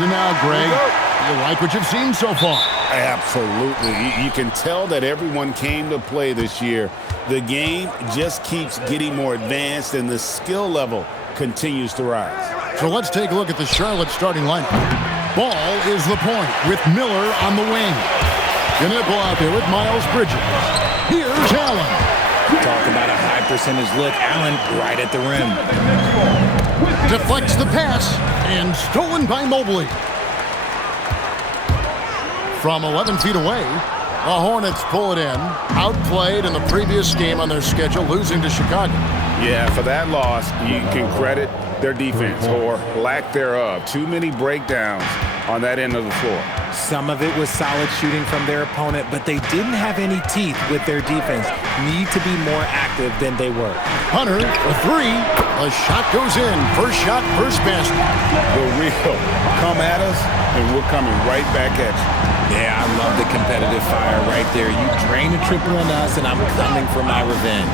And now, Greg, you like what you've seen so far? Absolutely. You can tell that everyone came to play this year. The game just keeps getting more advanced, and the skill level continues to rise. So let's take a look at the Charlotte starting lineup. Ball is the point with Miller on the wing. Knipple out there with Miles Bridges. Here's Allen. Talk about a high percentage look. Allen right at the rim. Deflects the pass and stolen by Mobley. From 11 feet away, the Hornets pull it in. Outplayed in the previous game on their schedule, losing to Chicago. Yeah, for that loss, you can credit their defense or lack thereof. Too many breakdowns on that end of the floor. Some of it was solid shooting from their opponent, but they didn't have any teeth with their defense. Need to be more active than they were. Hunter, a three. A shot goes in. First shot, first basket. The real come at us, and we're coming right back at you. Yeah, I love the competitive fire right there. You drain a triple on us, and I'm coming for my revenge.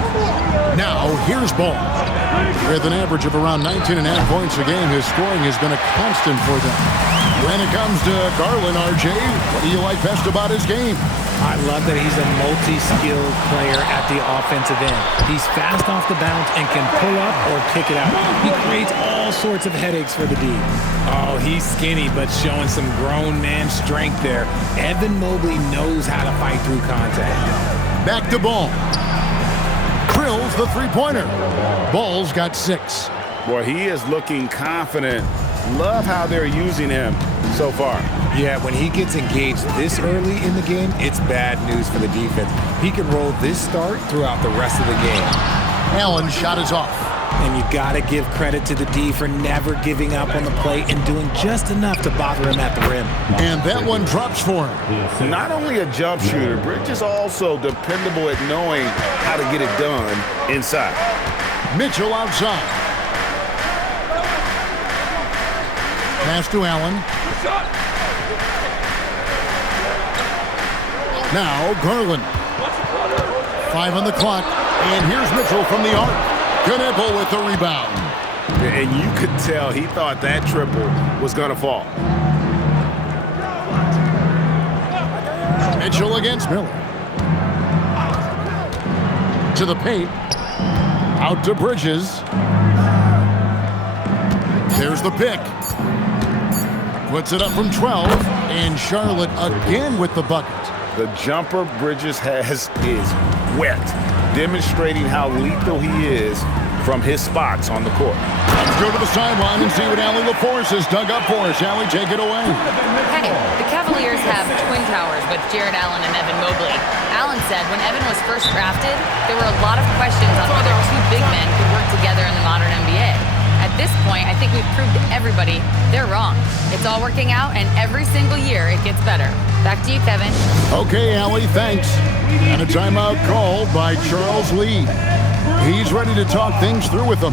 Now, here's Ball. With an average of around 19.5 points a game, his scoring has been a constant for them. When it comes to Garland, RJ, what do you like best about his game? I love that he's a multi-skilled player at the offensive end. He's fast off the bounce and can pull up or kick it out. He creates all sorts of headaches for the D. Oh, he's skinny, but showing some grown man strength there. Evan Mobley knows how to fight through contact. Back to Ball. Drills the three-pointer. Ball's got 6. Boy, he is looking confident. Love how they're using him so far. Yeah, when he gets engaged this early in the game, it's bad news for the defense. He can roll this start throughout the rest of the game. Allen's shot is off. And you got to give credit to the D for never giving up on the plate and doing just enough to bother him at the rim. And that one drops for him. Not only a jump shooter, Bridges also dependable at knowing how to get it done inside. Mitchell outside. Pass to Allen. Now Garland. 5 on the clock. And here's Mitchell from the arc. Knipple with the rebound. And you could tell he thought that triple was going to fall. Mitchell against Miller. To the paint. Out to Bridges. There's the pick. Puts it up from 12. And Charlotte again with the bucket. The jumper Bridges has is wet, demonstrating how lethal he is from his spots on the court. Let's go to the sideline and see what Allie LaForce has dug up for us. Allie, take it away. Hey, the Cavaliers have twin towers with Jared Allen and Evan Mobley. Allen said when Evan was first drafted, there were a lot of questions on whether two big men could work together in the modern NBA. At this point, I think we've proved to everybody they're wrong. It's all working out, and every single year it gets better. Back to you, Kevin. Okay, Allie, thanks. And a timeout called by Charles Lee. He's ready to talk things through with them.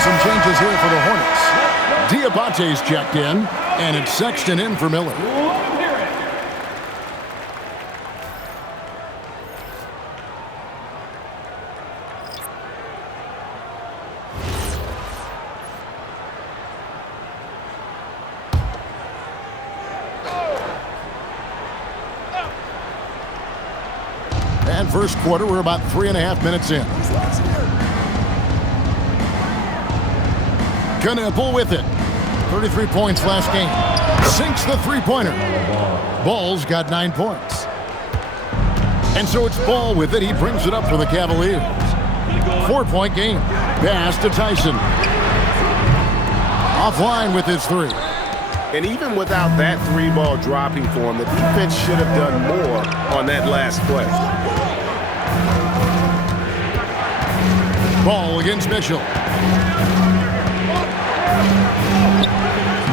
Some changes here for the Hornets. Diabate's checked in, and it's Sexton in for Miller. And first quarter, we're about 3.5 minutes in. Knipple with it. 33 points last game. Sinks the three-pointer. Ball's got 9 points. And so it's Ball with it. He brings it up for the Cavaliers. 4-point game. Pass to Tyson. Offline with his three. And even without that three-ball dropping for him, the defense should have done more on that last play. Ball against Mitchell.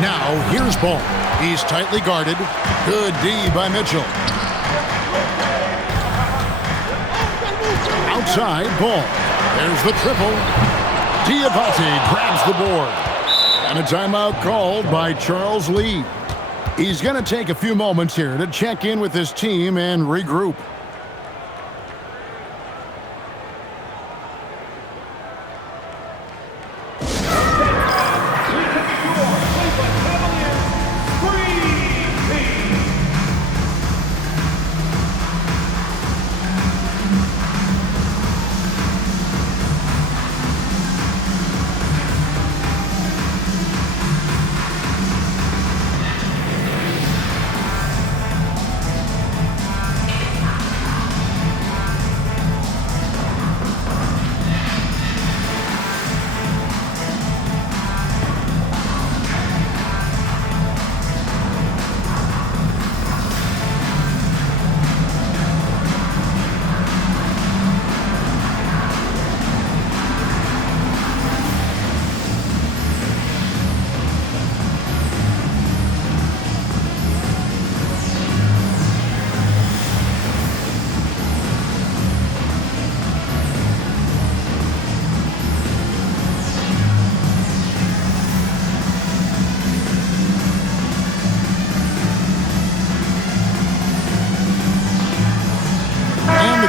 Now here's Ball. He's tightly guarded. Good D by Mitchell. Outside, Ball. There's the triple. Diabate grabs the board. And a timeout called by Charles Lee. He's going to take a few moments here to check in with his team and regroup.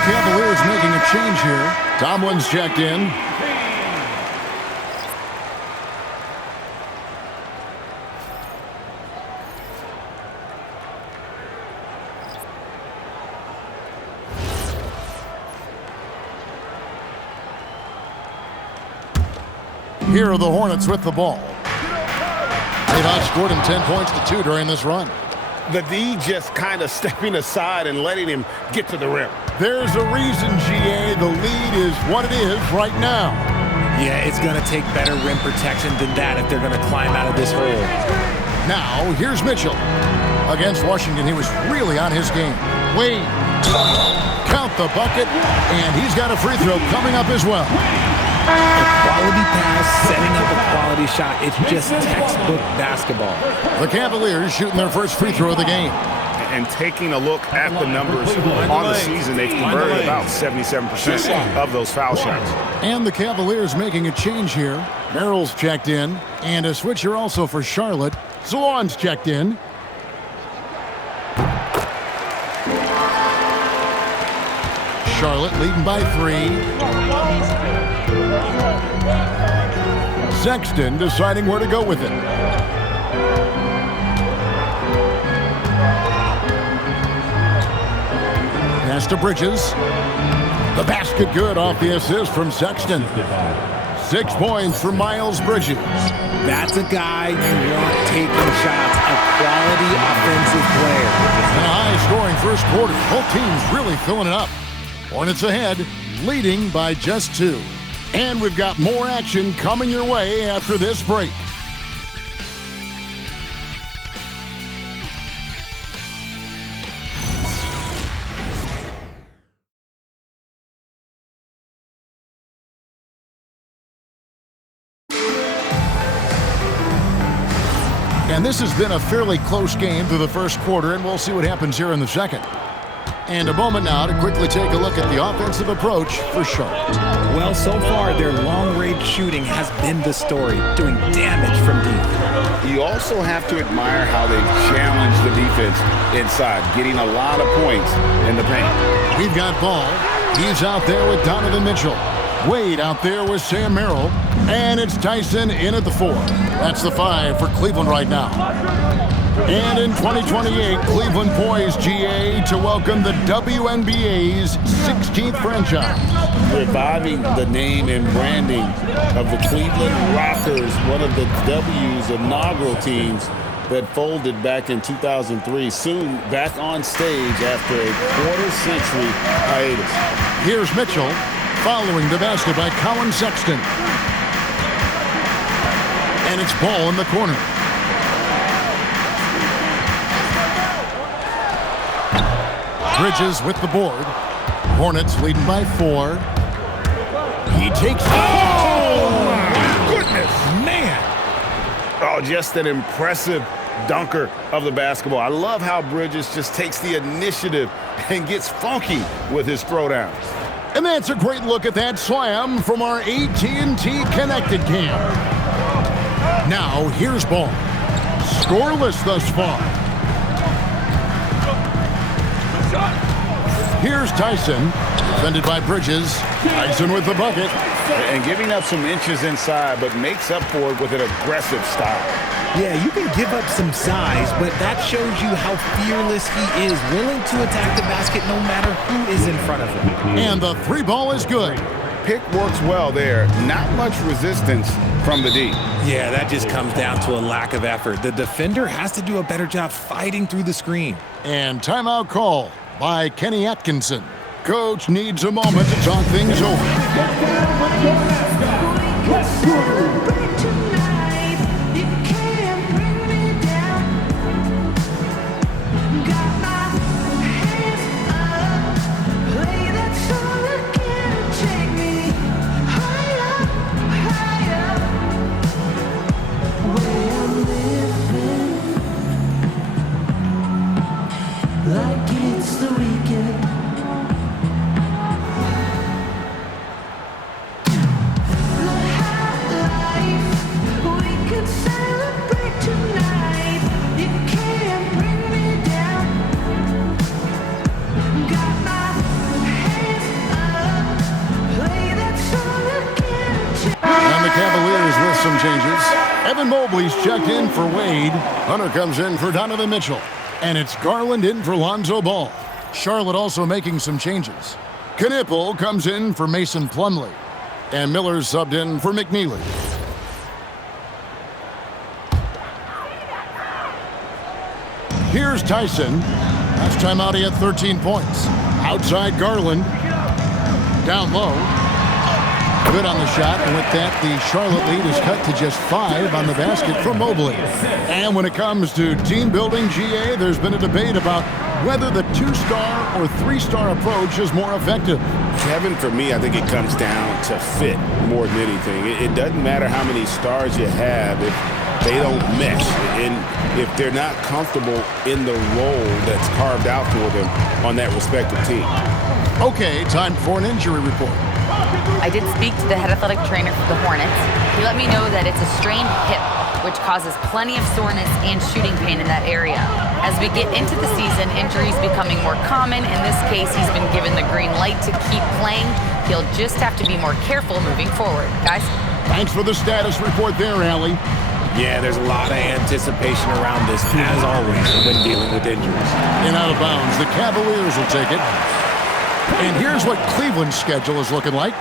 Cavaliers making a change here. Tomlin's checked in. Here are the Hornets with the ball. They've outscored him 10 points to 2 during this run. The D just kind of stepping aside and letting him get to the rim. There's a reason, GA. The lead is what it is right now. Yeah, it's going to take better rim protection than that if they're going to climb out of this hole. Now, here's Mitchell. Against Washington, he was really on his game. Wade. Count the bucket, and he's got a free throw coming up as well. A quality pass, setting up a quality shot. It's just textbook basketball. The Cavaliers shooting their first free throw of the game. And taking a look at the numbers on the season, they've converted about 77% of those foul shots. And the Cavaliers making a change here. Merrill's checked in. And a switcher also for Charlotte. Zalon's checked in. Charlotte leading by 3. Sexton deciding where to go with it. Pass to Bridges. The basket good off the assist from Sexton. 6 points for Miles Bridges. That's a guy you want taking shots, a quality offensive player. A high-scoring first quarter. Both teams really filling it up. Hornets ahead, leading by just 2. And we've got more action coming your way after this break. And this has been a fairly close game through the first quarter, and we'll see what happens here in the second. And a moment now to quickly take a look at the offensive approach for Charlotte. Well, so far, their long-range shooting has been the story, doing damage from deep. You also have to admire how they've challenged the defense inside, getting a lot of points in the paint. We've got Ball. He's out there with Donovan Mitchell. Wade out there with Sam Merrill. And it's Tyson in at the 4. That's the 5 for Cleveland right now. And in 2028, Cleveland poised, GA, to welcome the WNBA's 16th franchise. Reviving the name and branding of the Cleveland Rockers, one of the W's inaugural teams that folded back in 2003, soon back on stage after a quarter-century hiatus. Here's Mitchell following the basket by Colin Sexton. And it's ball in the corner. Bridges with the board. Hornets leading by 4. He takes... Oh, my goodness! Man! Oh, just an impressive dunker of the basketball. I love how Bridges just takes the initiative and gets funky with his throwdowns. And that's a great look at that slam from our AT&T Connected Cam. Now, here's ball. Scoreless thus far. Here's Tyson, defended by Bridges. Tyson with the bucket. And giving up some inches inside, but makes up for it with an aggressive style. Yeah, you can give up some size, but that shows you how fearless he is, willing to attack the basket no matter who is in front of him. And the 3 ball is good. Pick works well there. Not much resistance from the D. Yeah, that just comes down to a lack of effort. The defender has to do a better job fighting through the screen. And timeout call by Kenny Atkinson. Coach needs a moment to talk things over. Evan Mobley's checked in for Wade. Hunter comes in for Donovan Mitchell. And it's Garland in for Lonzo Ball. Charlotte also making some changes. Knipple comes in for Mason Plumlee. And Miller's subbed in for McNeely. Here's Tyson. Last time out he had 13 points. Outside Garland. Down low. Good on the shot, and with that, the Charlotte lead is cut to just 5 on the basket from Mobley. And when it comes to team building, GA, there's been a debate about whether the 2-star or 3-star approach is more effective. Kevin, for me, I think it comes down to fit more than anything. It doesn't matter how many stars you have if they don't mesh, and if they're not comfortable in the role that's carved out for them on that respective team. Okay, time for an injury report. I did speak to the head athletic trainer for the Hornets. He let me know that it's a strained hip, which causes plenty of soreness and shooting pain in that area. As we get into the season, injuries becoming more common. In this case, he's been given the green light to keep playing. He'll just have to be more careful moving forward. Guys? Thanks for the status report there, Allie. Yeah, there's a lot of anticipation around this, as always, when dealing with injuries. In out of bounds, the Cavaliers will take it. And here's what Cleveland's schedule is looking like.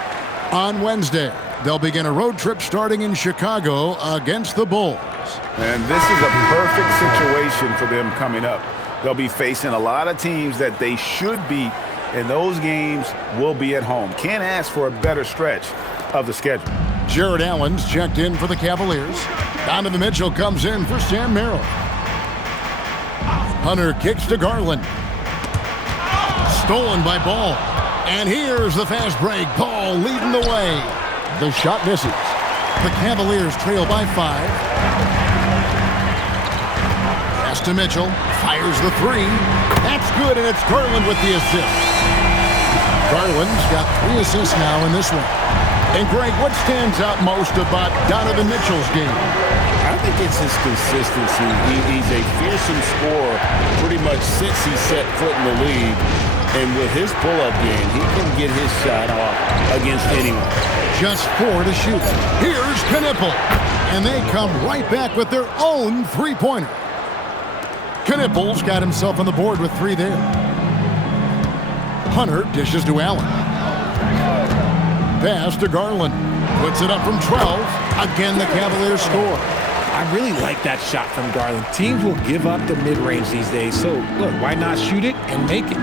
On Wednesday, they'll begin a road trip starting in Chicago against the Bulls. And this is a perfect situation for them coming up. They'll be facing a lot of teams that they should beat, and those games will be at home. Can't ask for a better stretch of the schedule. Jared Allen's checked in for the Cavaliers. Donovan Mitchell comes in for Sam Merrill. Hunter kicks to Garland. Stolen by Ball. And here's the fast break. Ball leading the way. The shot misses. The Cavaliers trail by 5. Pass to Mitchell. Fires the 3. That's good, and it's Garland with the assist. Garland's got 3 assists now in this one. And Greg, what stands out most about Donovan Mitchell's game? I think it's his consistency. He's a fearsome scorer pretty much since he set foot in the league. And with his pull-up game, he can get his shot off against anyone. Just 4 to shoot. Here's Knipple. And they come right back with their own 3-pointer. Knipples got himself on the board with 3 there. Hunter dishes to Allen. Pass to Garland. Puts it up from 12. Again, the Cavaliers score. I really like that shot from Garland. Teams will give up the mid-range these days, so look, why not shoot it and make it?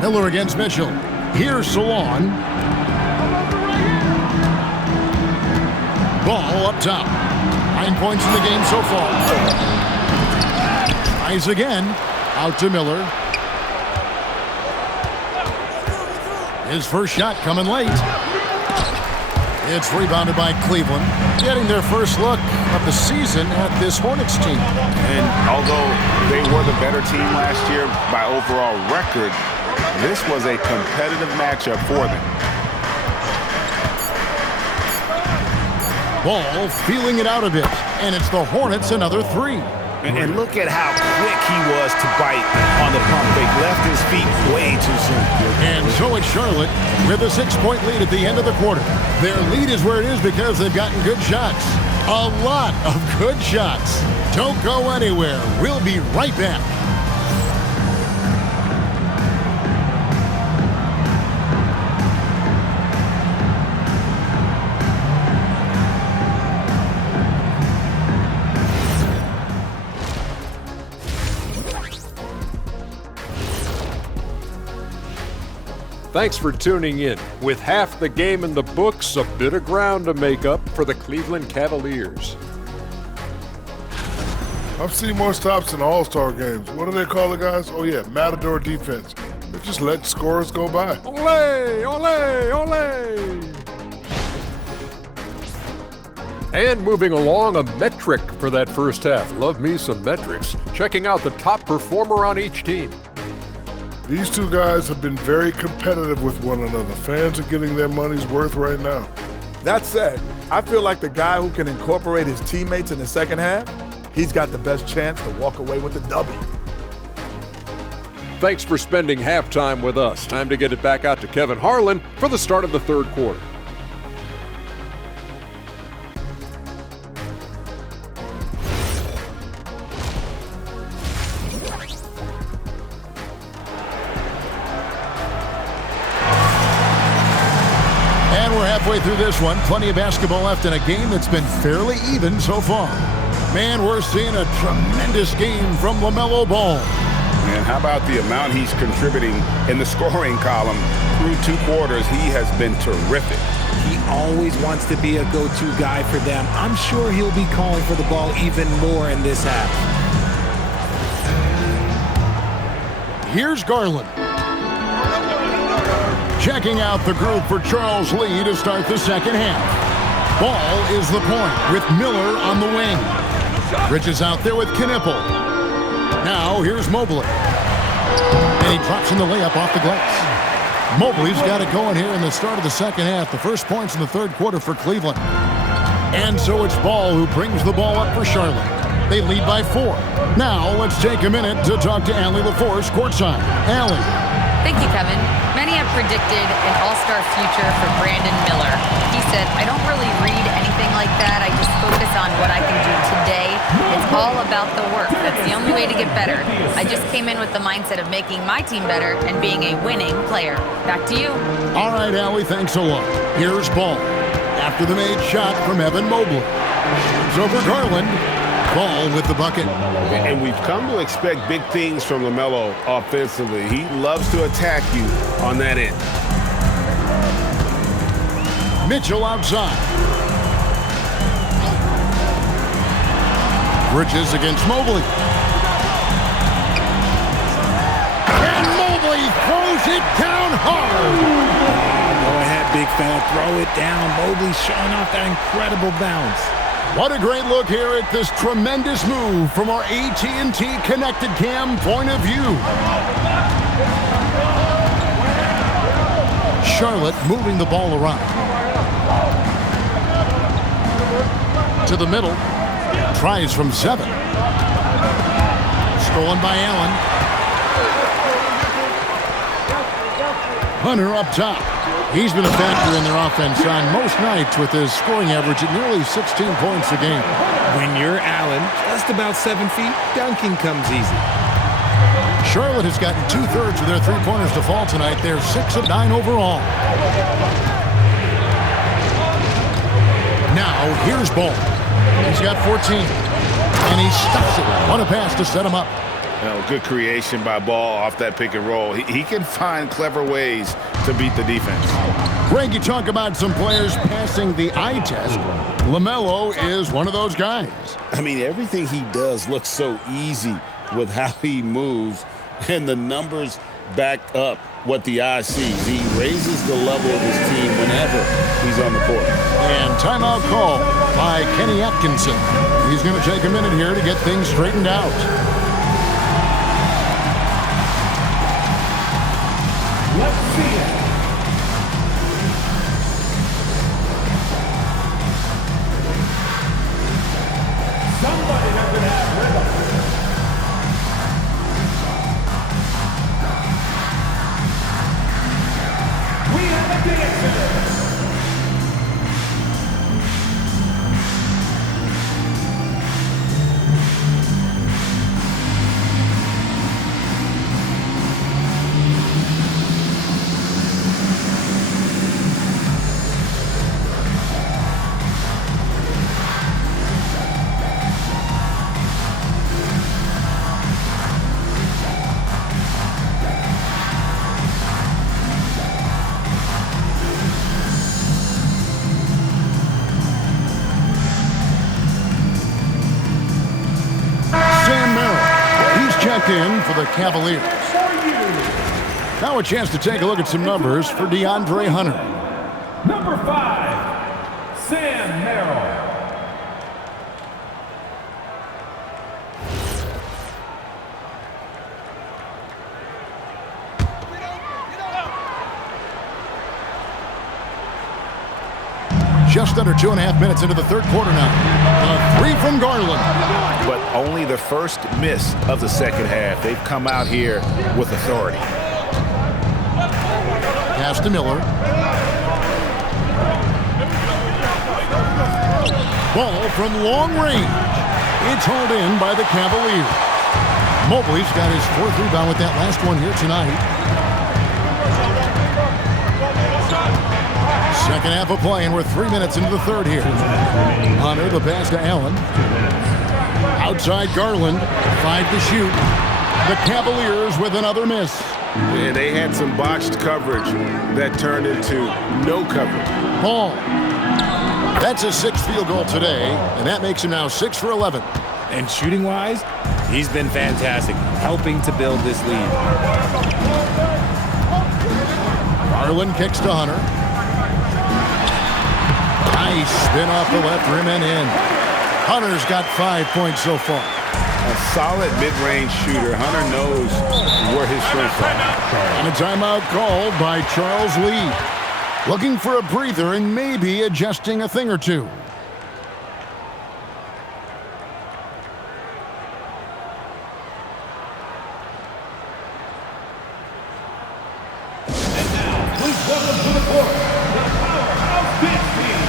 Miller against Mitchell. Here's Salon. Ball up top. 9 points in the game so far. Tries again. Out to Miller. His first shot coming late. It's rebounded by Cleveland, getting their first look of the season at this Hornets team. And although they were the better team last year by overall record, this was a competitive matchup for them. Ball feeling it out a bit, and it's the Hornets another 3. And look at how quick he was to bite on the pump fake. Left his feet way too soon. And so it's Charlotte with a 6-point lead at the end of the quarter. Their lead is where it is because they've gotten good shots. A lot of good shots. Don't go anywhere. We'll be right back. Thanks for tuning in. With half the game in the books, a bit of ground to make up for the Cleveland Cavaliers. I've seen more stops in All-Star games. What do they call the guys? Oh yeah, Matador defense. They just let scores go by. Ole, ole, ole! And moving along, a metric for that first half. Love me some metrics. Checking out the top performer on each team. These two guys have been very competitive with one another. Fans are getting their money's worth right now. That said, I feel like the guy who can incorporate his teammates in the second half, he's got the best chance to walk away with the W. Thanks for spending halftime with us. Time to get it back out to Kevin Harlan for the start of the third quarter. Halfway through this one, plenty of basketball left in a game that's been fairly even so far. Man, we're seeing a tremendous game from LaMelo Ball. And how about the amount he's contributing in the scoring column through 2 quarters? He has been terrific. He always wants to be a go-to guy for them. I'm sure he'll be calling for the ball even more in this half. Here's Garland. Checking out the group for Charles Lee to start the second half. Ball is the point with Miller on the wing. Bridges out there with Knipple. Now here's Mobley. And he drops in the layup off the glass. Mobley's got it going here in the start of the second half. The first points in the third quarter for Cleveland. And so it's Ball who brings the ball up for Charlotte. They lead by 4. Now let's take a minute to talk to Allie LaForce courtside. Allie. Thank you, Kevin. Many have predicted an all-star future for Brandon Miller. He said, I don't really read anything like that. I just focus on what I can do today. It's all about the work. That's the only way to get better. I just came in with the mindset of making my team better and being a winning player. Back to you. All right, Allie, thanks a lot. Here's Ball. After the made shot from Evan Mobley. It's over Garland. Ball with the bucket. And we've come to expect big things from LaMelo offensively. He loves to attack you on that end. Mitchell outside. Bridges against Mobley. And Mobley throws it down hard. Go ahead, big fella. Throw it down. Mobley showing off that incredible bounce. What a great look here at this tremendous move from our AT&T Connected Cam point of view. Charlotte moving the ball around. To the middle. Tries from 7. Stolen by Allen. Hunter up top. He's been a factor in their offense on most nights with his scoring average at nearly 16 points a game. When you're Allen, just about 7 feet, dunking comes easy. Charlotte has gotten 2/3 of their three-pointers to fall tonight. They're 6 of 9 overall. Now, here's Ball. He's got 14, and he stuffs it. What a pass to set him up. Good creation by Ball off that pick and roll. He can find clever ways to beat the defense. Greg, you talk about some players passing the eye test. LaMelo is one of those guys. I mean, everything he does looks so easy with how he moves, and the numbers back up what the eye sees. He raises the level of his team whenever he's on the court. And timeout call by Kenny Atkinson. He's going to take a minute here to get things straightened out. Let's see it. Somebody doesn't have rhythm. We have a dancer. In for the Cavaliers. Now a chance to take a look at some numbers for DeAndre Hunter. Number 5, Sam Merrill. Just under 2.5 minutes into the third quarter now. A three from Garland. But only the first miss of the second half. They've come out here with authority. Pass to Miller. Ball from long range. It's hauled in by the Cavaliers. Mobley's got his 4th rebound with that last one here tonight. Second half of play, and we're 3 minutes into the third here. Hunter, the pass to Allen. Outside Garland, 5 to shoot. The Cavaliers with another miss. Yeah, they had some botched coverage that turned into no coverage. Ball. That's his 6th field goal today, and that makes him now 6 for 11. And shooting-wise, he's been fantastic, helping to build this lead. Garland kicks to Hunter. Nice spin off the left rim and in. Hunter's got 5 points so far. A solid mid-range shooter. Hunter knows where his strengths are. And a timeout called by Charles Lee. Looking for a breather and maybe adjusting a thing or two. And now, please welcome to the court, the powerhouse dance team.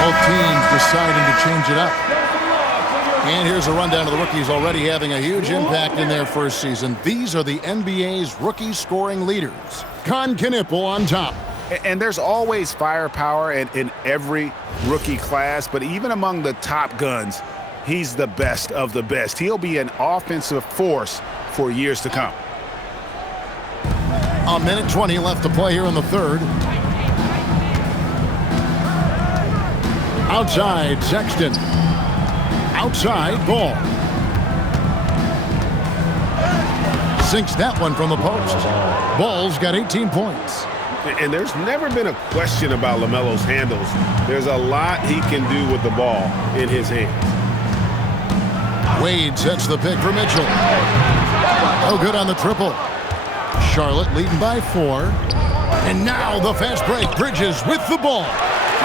Both teams deciding to change it up. And here's a rundown of the rookies already having a huge impact in their first season. These are the NBA's rookie scoring leaders. Con Knipple on top. And there's always firepower in every rookie class, but even among the top guns, he's the best of the best. He'll be an offensive force for years to come. A minute 20 left to play here in the third. Outside, Sexton. Outside, Ball. Sinks that one from the post. Ball's got 18 points. And there's never been a question about LaMelo's handles. There's a lot he can do with the ball in his hands. Wade sets the pick for Mitchell. No good on the triple. Charlotte leading by 4. And now the fast break. Bridges with the ball.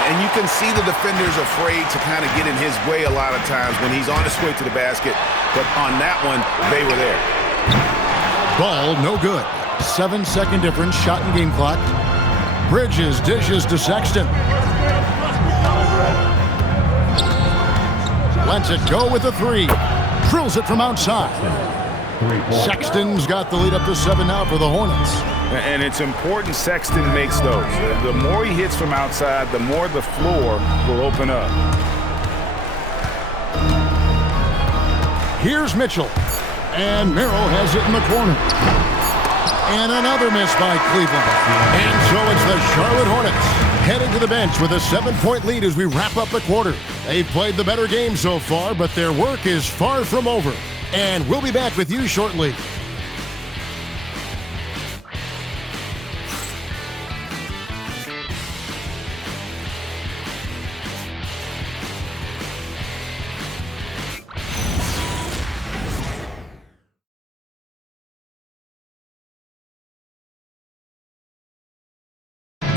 And you can see the defenders afraid to kind of get in his way a lot of times when he's on his way to the basket. But on that one, they were there. Ball no good. 7-second difference, shot and game clock. Bridges dishes to Sexton. Lets it go with a 3. Drills it from outside. Sexton's got the lead up to 7 now for the Hornets. And it's important Sexton makes those. The more he hits from outside, the more the floor will open up. Here's Mitchell. And Merrill has it in the corner. And another miss by Cleveland. And so it's the Charlotte Hornets heading to the bench with a 7-point lead as we wrap up the quarter. They've played the better game so far, but their work is far from over. And we'll be back with you shortly.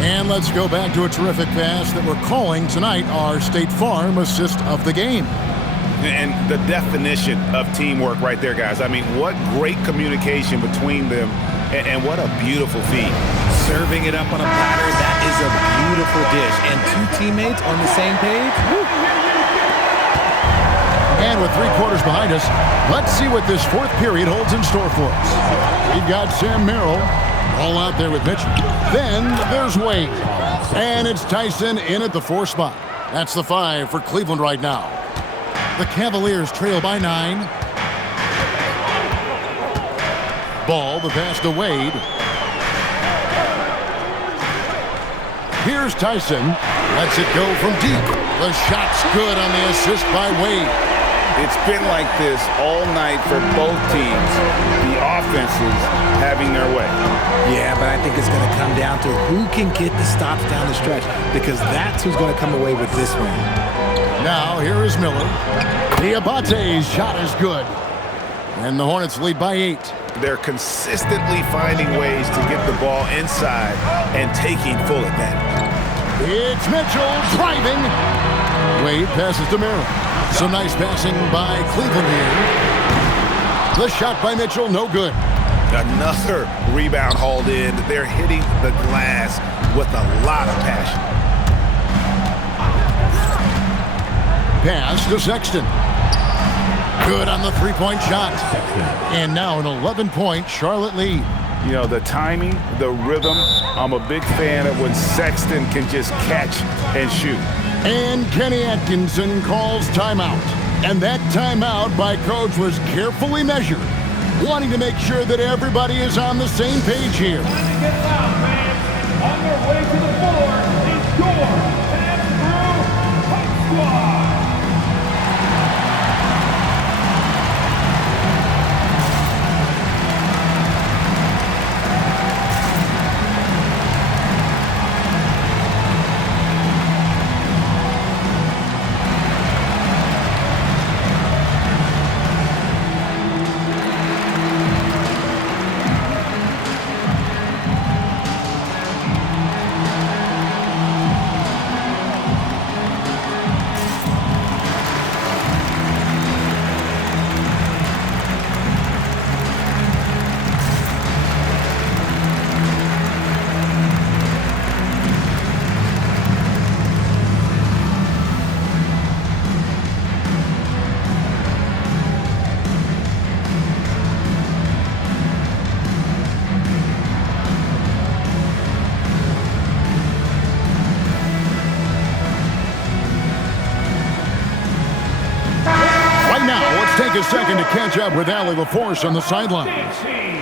And let's go back to a terrific pass that we're calling tonight our State Farm assist of the game. And the definition of teamwork right there, guys. I mean, what great communication between them, and what a beautiful feed. Serving it up on a platter, that is a beautiful dish. And 2 teammates on the same page. Woo. And with 3 quarters behind us, let's see what this fourth period holds in store for us. We've got Sam Merrill all out there with Mitchell. Then there's Wade. And it's Tyson in at the 4 spot. That's the 5 for Cleveland right now. The Cavaliers trail by 9. Ball, the pass to Wade. Here's Tyson. Lets it go from deep. The shot's good on the assist by Wade. It's been like this all night for both teams. The offenses having their way. Yeah, but I think it's going to come down to who can get the stops down the stretch, because that's who's going to come away with this one. Now, here is Miller. Diabate's shot is good. And the Hornets lead by 8. They're consistently finding ways to get the ball inside and taking full advantage. It's Mitchell driving. Wade passes to Merrill. Some nice passing by Cleveland here. The shot by Mitchell, no good. Another rebound hauled in. They're hitting the glass with a lot of passion. Pass to Sexton. Good on the 3-point shot. And now an 11-point Charlotte lead. You know, the timing, the rhythm, I'm a big fan of when Sexton can just catch and shoot. And Kenny Atkinson calls timeout. And that timeout by coach was carefully measured, wanting to make sure that everybody is on the same page here. Get it out, man. On their way to the floor is your Andrew Hike Squad. a second to catch up with Allie LaForce on the sidelines.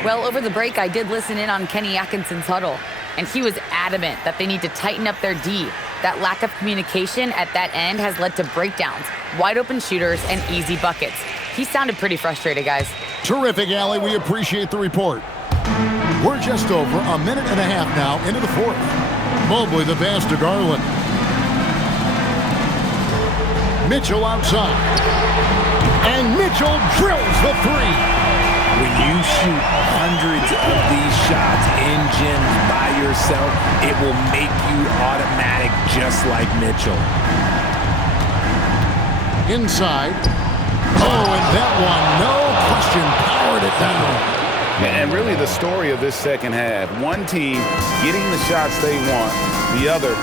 Well, over the break, I did listen in on Kenny Atkinson's huddle, and he was adamant that they need to tighten up their D. That lack of communication at that end has led to breakdowns, wide open shooters, and easy buckets. He sounded pretty frustrated, guys. Terrific, Allie. We appreciate the report. We're just over a minute and a half now into the fourth. Mobley the pass to Garland. Mitchell outside. And Mitchell drills the three. When you shoot hundreds of these shots in gyms by yourself, it will make you automatic just like Mitchell. Inside. Oh, and that one, no question, powered it down. And really the story of this second half, one team getting the shots they want, the other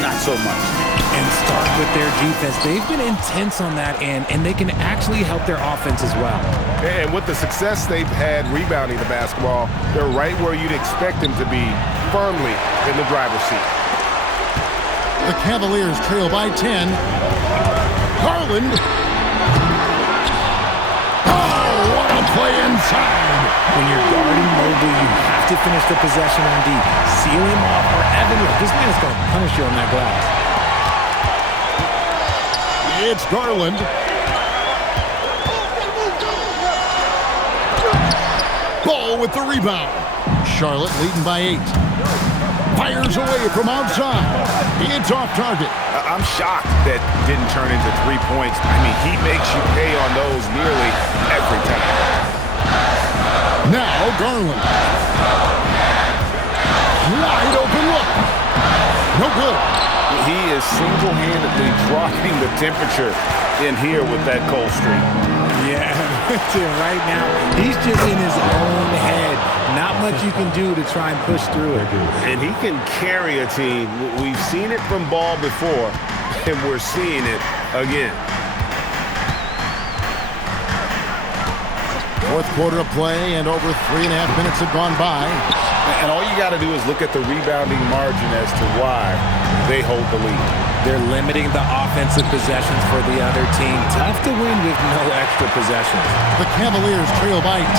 not so much. And start with their defense. They've been intense on that end, and they can actually help their offense as well. And with the success they've had rebounding the basketball, they're right where you'd expect them to be, firmly in the driver's seat. The Cavaliers trail by 10. Garland. Oh, what a play inside. When you're guarding Mobley, you have to finish the possession on D. Seal him off, or Evan, this man is going to punish you on that glass. It's Garland. Ball with the rebound. Charlotte leading by 8. Fires away from outside. It's off target. I'm shocked that didn't turn into 3 points. I mean, he makes you pay on those nearly every time. Now Garland. Wide open look. No good. He is single-handedly dropping the temperature in here with that cold streak. Yeah, right now, he's just in his own head. Not much you can do to try and push through it. And he can carry a team. We've seen it from Ball before, and we're seeing it again. Fourth quarter of play, and over 3.5 minutes have gone by. And all you got to do is look at the rebounding margin as to why they hold the lead. They're limiting the offensive possessions for the other team. Tough to win with no extra possessions. The Cavaliers trail by 10.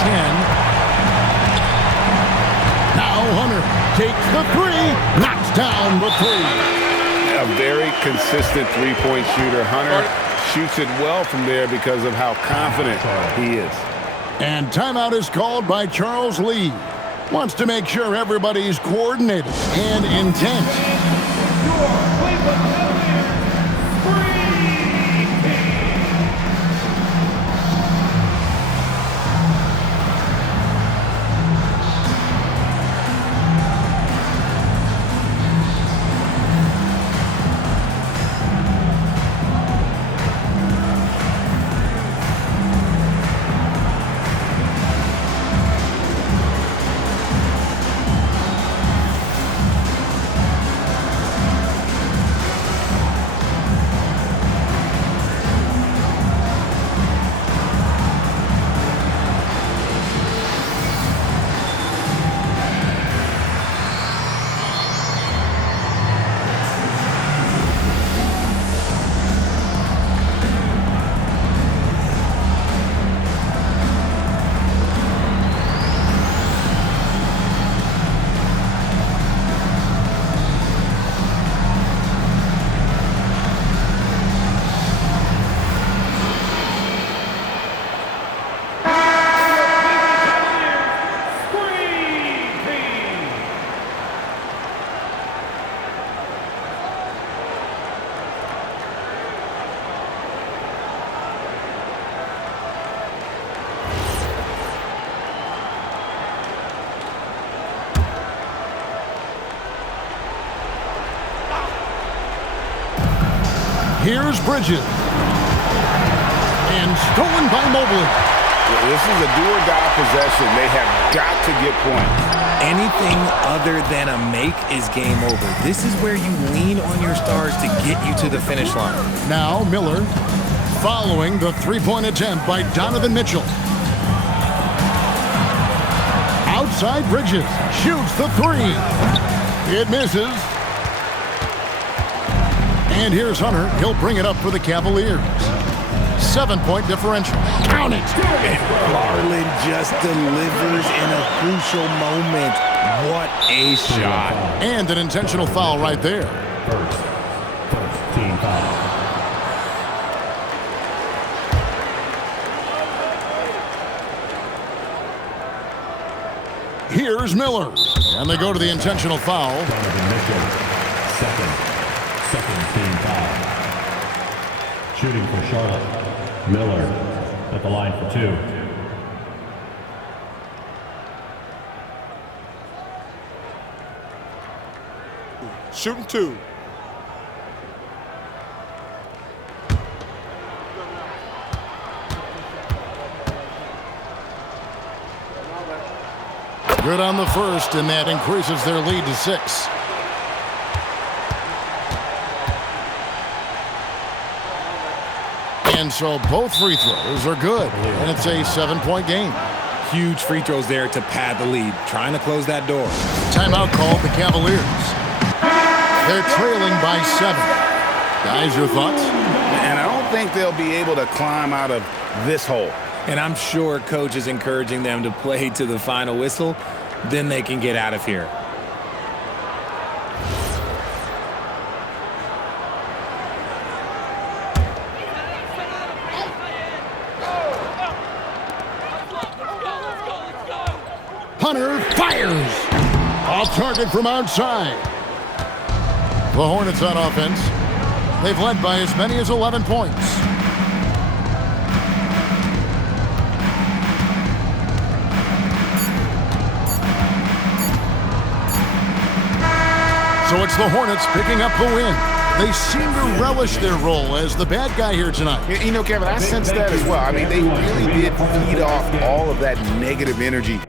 Now Hunter takes the three, knocks down the three. A very consistent three-point shooter. Hunter shoots it well from there because of how confident he is. And timeout is called by Charles Lee. Wants to make sure everybody's coordinated and intent. Here's Bridges. And stolen by Mobley. This is a do-or-die possession. They have got to get points. Anything other than a make is game over. This is where you lean on your stars to get you to the finish line. Now Miller following the three-point attempt by Donovan Mitchell. Outside Bridges shoots the three. It misses. And here's Hunter. He'll bring it up for the Cavaliers. 7-point differential. Count it. And Garland just delivers in a crucial moment. What a shot. And an intentional foul right there. First team foul. Here's Miller. And they go to the intentional foul. Donovan Mitchell, second team foul. Shooting for Charlotte, Miller at the line for 2. Shooting 2. Good on the first, and that increases their lead to 6. And so both free throws are good, and it's a 7-point game. Huge free throws there to pad the lead, trying to close that door. Timeout called the Cavaliers. They're trailing by 7. Guys, your thoughts? And I don't think they'll be able to climb out of this hole. And I'm sure coach is encouraging them to play to the final whistle. Then they can get out of here. Hunter fires. Off target from outside. The Hornets on offense. They've led by as many as 11 points. So it's the Hornets picking up the win. They seem to relish their role as the bad guy here tonight. You know, Kevin, I sense that as well. I mean, they really did feed off all of that negative energy